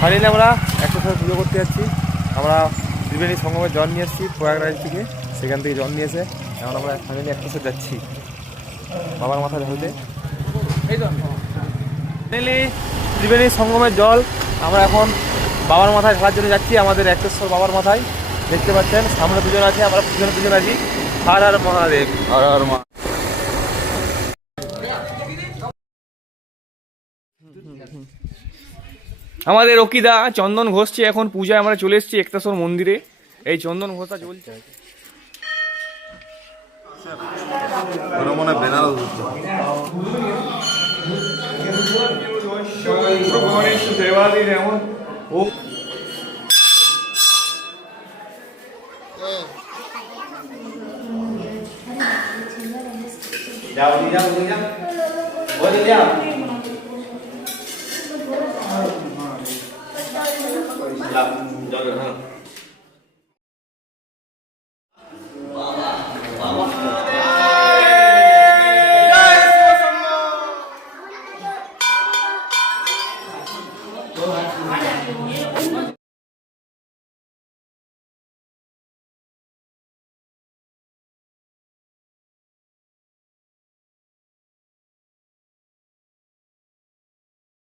Finally আমরা একটা সময় পুজো করতে যাচ্ছি। আমরা ত্রিবেণী সঙ্গমের জল নিয়ে এসেছি প্রয়াগরাজ থেকে, সেখান থেকে জল নিয়ে এসে এখন আমরা ফাইনালি একটা সাথে যাচ্ছি বাবার মাথায় ঢালতে। ফাইনালি ত্রিবেণী সঙ্গমের জল আমরা এখন বাবার মাথায় ঢালার জন্য যাচ্ছি, আমাদের এক্কেশ্বর বাবার মাথায়। দেখতে পাচ্ছেন সামনে দুজন আছে, আমরা পিছনে দুজন আছি। হর হর মহাদেব, হর হর মা। আমাদের রকিদা চন্দন ঘষছে, এখন পূজায় আমরা চলে এসেছি এক্তেশ্বর মন্দিরে। এই চন্দন ঘষা চলছে।